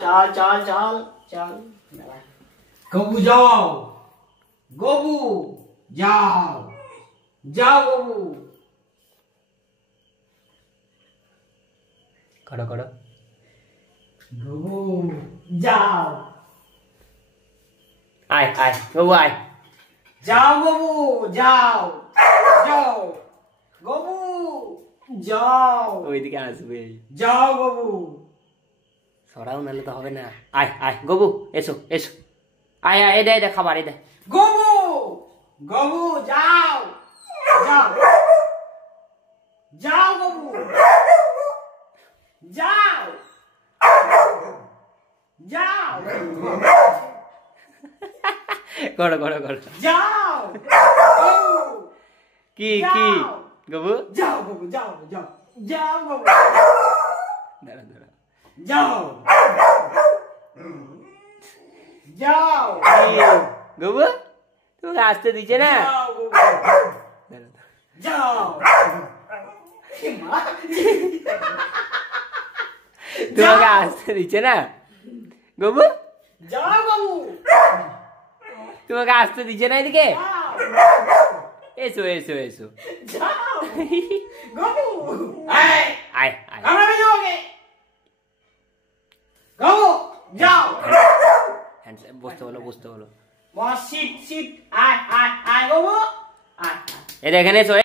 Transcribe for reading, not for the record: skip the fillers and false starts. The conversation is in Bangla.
চল চল চল চল গবু যাও গবু যাও যাও গবু করো করো গবু যাও আয় আয় গবু আয় যাও গবু যাও যাও গবু যাও ওইদিকে আসবে যাও গবু সরাও নাহলে তো হবে না আয় আয় গবু এসো এসো আয় আয় এদে এদে খাবার এদে গবু গবু যাও যাও যাও গবু যাও যাও করো করো করো যাও কি কি গবু যাও গবু যাও যাও যাও গবু দাঁড়া দাঁড়া যাও যাও গবু তোমাকে আসতে দিচ্ছে না যাও গবু দাঁড়া, দাঁড়া। যাও তোমাকে আসতে দিচ্ছে না গবু যাও গবু তোমাকে আসতে দিচ্ছে না এদিকে যাও এসো এসো এসো যাও গবু এই আয় আয় আমরা যাওগে গবু যাও বসতে বলো বসতে বলো বস সিট সিট আয় আয় আয় গবু আয় এদের এখানে এসো